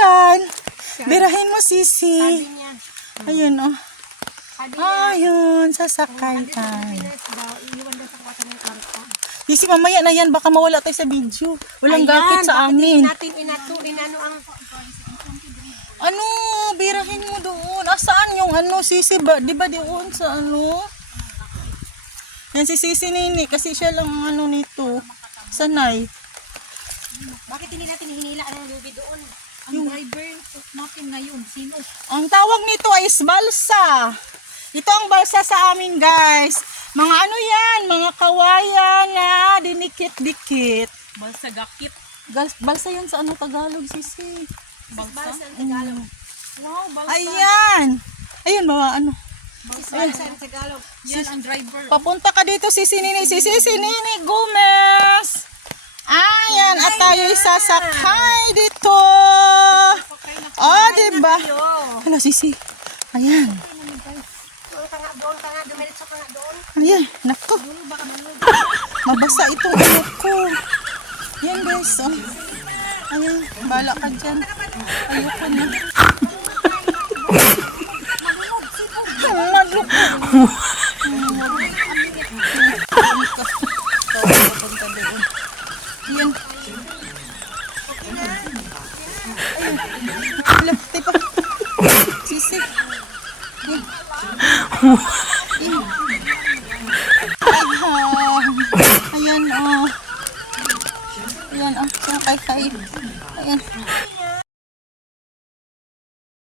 dyan. Birahin mo, Sisi. Sabi niya. Ayun, oh. Sabi niya. Ayun, sasakay tayo. Pinas daw. Iiwan daw sa kwarto ng kwarto. Sisi, mamaya na yan. Baka mawala tayo sa video. Walang gakit sa amin. Natin inano ang... Ano, birahin mo doon. Saan yung ano, Sisi ba? Di ba doon sa ano? Yan si Sisi Nini. Kasi siya lang ang ano nito. Sanay. Bakit hindi natin hinila ang lubi doon? Ang driver natin ngayon, sino? Ang tawag nito ay balsa. Ito ang balsa sa amin, guys. Mga ano yan, mga kawayan na dinikit-dikit. Balsa gakit. Balsa yan sa ano Tagalog, Sisi. Balsa ang Tagalog. Wow, balsa. Ayan. Ayun, mga ano. Balsa ang Tagalog. Yan ang driver. Papunta ka dito, Sisi Nini. Sisi Nini Gomez. Ayan, at tayo'y sasakay dito. Oh, diba? Hala, Sisi. Ayan. Doon ka nga, dumiretso ka nga doon. Ayan, nako. Mabasa itong ano ko. Yan, guys. Oh. Ayan, bala ka dyan. Ayoko na. Madlok. Yan. Ayun. Hala, tipo. Sisi. Yan. Ayan, oh. Ayan, oh. Sakay-kay. Ayan.